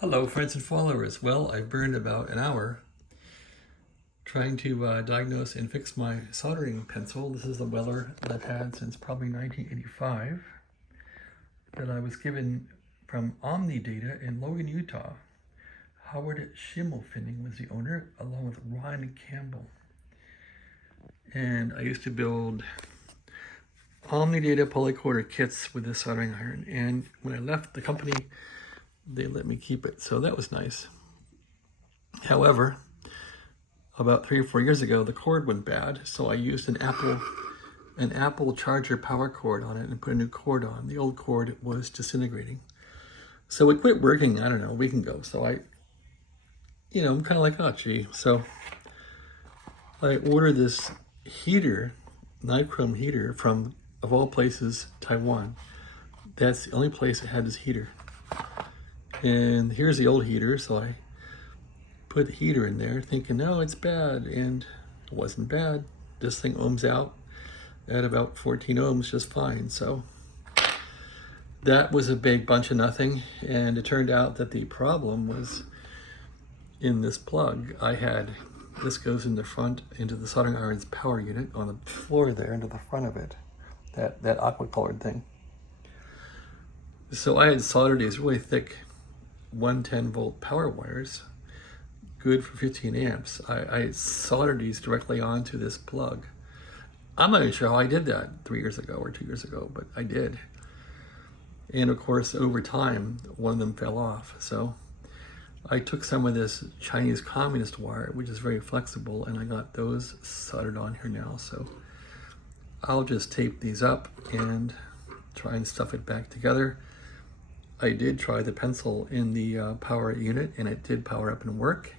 Hello friends and followers. Well, I burned about an hour trying to diagnose and fix my soldering pencil. This is the Weller that I've had since probably 1985 that I was given from Omnidata in Logan, Utah. Howard Schimmelfinning was the owner, along with Ron Campbell. And I used to build Omnidata polyquarter kits with this soldering iron. And when I left the company, they let me keep it, so that was nice. However, about 3 or 4 years ago, the cord went bad, so I used an Apple charger power cord on it and put a new cord on. The old cord was disintegrating, so it quit working, I don't know, a week ago. So I'm kind of like, oh gee. So I ordered this heater, nichrome heater, from, of all places, Taiwan. That's the only place that had this heater. And here's the old heater, so I put the heater in there thinking, no, it's bad, and it wasn't bad. This thing ohms out at about 14 ohms just fine. So that was a big bunch of nothing, and it turned out that the problem was in this plug. This goes in the front into the soldering iron's power unit on the floor there, into the front of it, that aqua colored thing. So I had soldered these really thick 110 volt power wires, good for 15 amps. I soldered these directly onto this plug. I'm not even sure how I did that 3 years ago or 2 years ago, but I did. And of course, over time, one of them fell off. So I took some of this Chinese communist wire, which is very flexible, and I got those soldered on here now. So I'll just tape these up and try and stuff it back together. I did try the pencil in the power unit, and it did power up and work.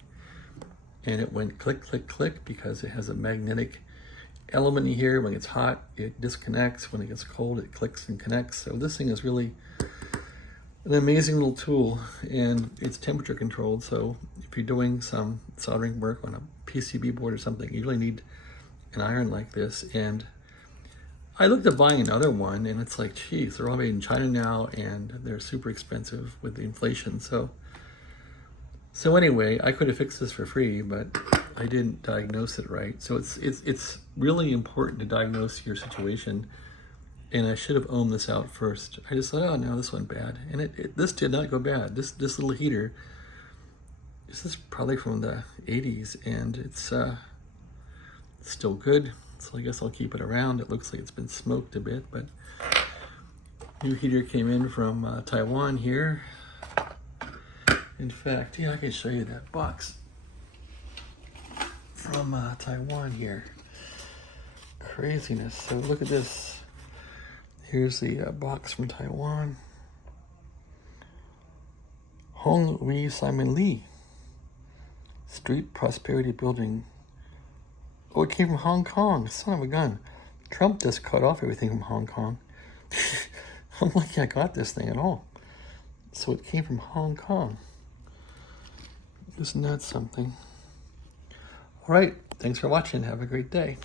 And it went click, click, click, because it has a magnetic element in here. When it's hot, it disconnects. When it gets cold, it clicks and connects. So this thing is really an amazing little tool, and it's temperature controlled. So if you're doing some soldering work on a PCB board or something, you really need an iron like this. And I looked at buying another one, and it's like, geez, they're all made in China now, and they're super expensive with the inflation. So anyway, I could have fixed this for free, but I didn't diagnose it right. So it's really important to diagnose your situation, and I should have ohmed this out first. I just thought, oh no, this went bad, and this did not go bad. This little heater, this is probably from the 80s, and it's still good. So I guess I'll keep it around. It looks like it's been smoked a bit, but new heater came in from Taiwan here. In fact, yeah, I can show you that box from Taiwan here. Craziness. So look at this. Here's the box from Taiwan. Hong Wei Simon Lee Street Prosperity Building. Oh, it came from Hong Kong. Son of a gun. Trump just cut off everything from Hong Kong. I'm lucky I got this thing at all. So it came from Hong Kong. Isn't that something? All right. Thanks for watching. Have a great day.